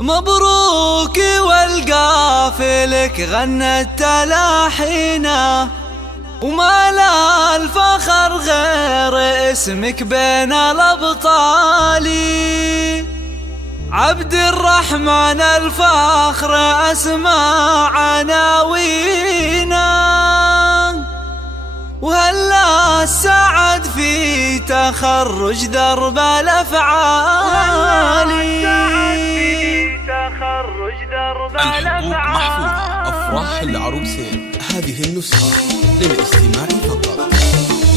مبروك والقافلك غنت تلاحينا، وما لا الفخر غير اسمك بين الأبطال. عبد الرحمن الفخر أسمى عناوينا، وهلا السعد في تخرج درب الأفعال. الحقوق محفوظة. أفراح العروسين هذه النسخة للاستماع فقط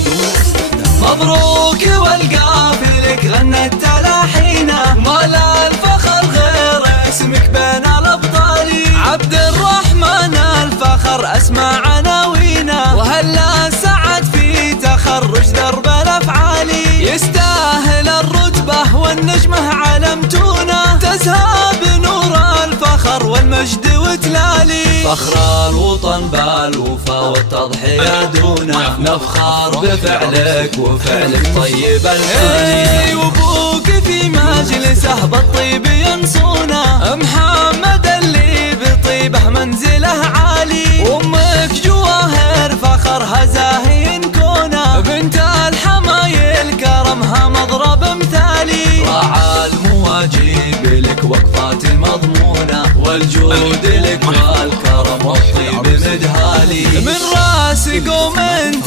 دون استخدام. مبروك والقافلك غنت تلاحينا، ما لا الفخر غير اسمك بين الأبطال. عبد الرحمن الفخر أسمى عناوينا، وهلا سعد في تخرج درب الأفعال. يستاهل الرتبة والنجمة علمتونا، تزهى بنور الفخر والمجد وتلالي. فخر الوطن بالوفا والتضحية دونا، نفخر بفعلك وفعلك طيب الحالي. وابوك في مجلسه بالطيب ينصونا، محمد اللي بطيبه منزله عالي. وامك جواهر فخرها زاهين كونا، بنت الحمايل كرمها مضرب مثالي. راعى المواجيب لك وقفات مضمونة، والجود لك والكرم والطيب مدهالي. من راس قوم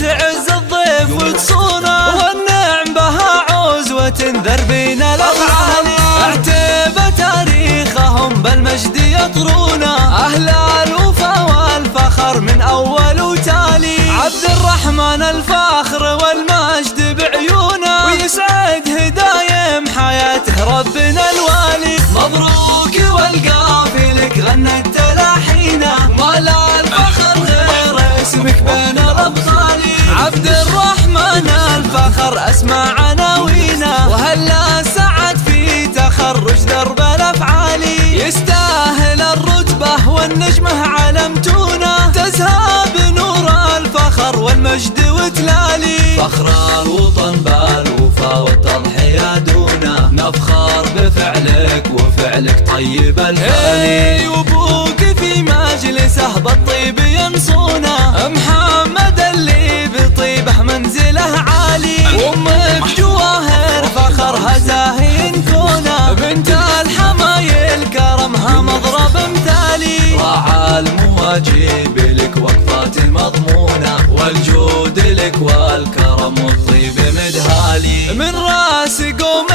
تعز الضيف وتصونه، والنعم بها عوزوة تنذر بين الأفعال. اعتب تاريخهم بالمجد يطرونا، أهل الوفا والفخر من أول وتالي. عبد الرحمن الفخر والمجد بعيونه، ويسعد هدايم حياته ربنا الوالي. مبروك والقافلك غنت تلاحينا، ما لا الفخر غير اسمك بين الأبطال. عبد الرحمن الفخر أسمى عناوينا، وهلا سعد في تخرج درب الأفعال. يستاهل الرتبة والنجمة علمتونا، تزهى بنور الفخر والمجد وتلالي. فخر الوطن بالوفا والتضحية دونا، نفخر بفعلك وفعلك طيب الحالي. وابوك في مجلسه بالطيب ينصونا، محمد اللي بطيبه منزله عالي. وامك جواهر فخرها زاهين كونا، بنت الحمايل كرمها مضرب مثالي. راعى المواجيب لك وقفات مضمونة، والجود لك والكرم والطيب مدهالي. من راس قوم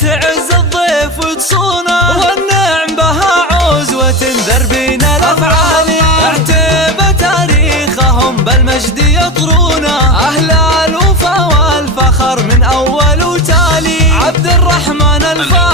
تعز الضيف وتصونه، والنعم بها عوزوة تنذر بين الأفعال. اعتب تاريخهم بالمجد يطرونا، أهل الوفا والفخر من أول وتالي. عبد الرحمن الفخر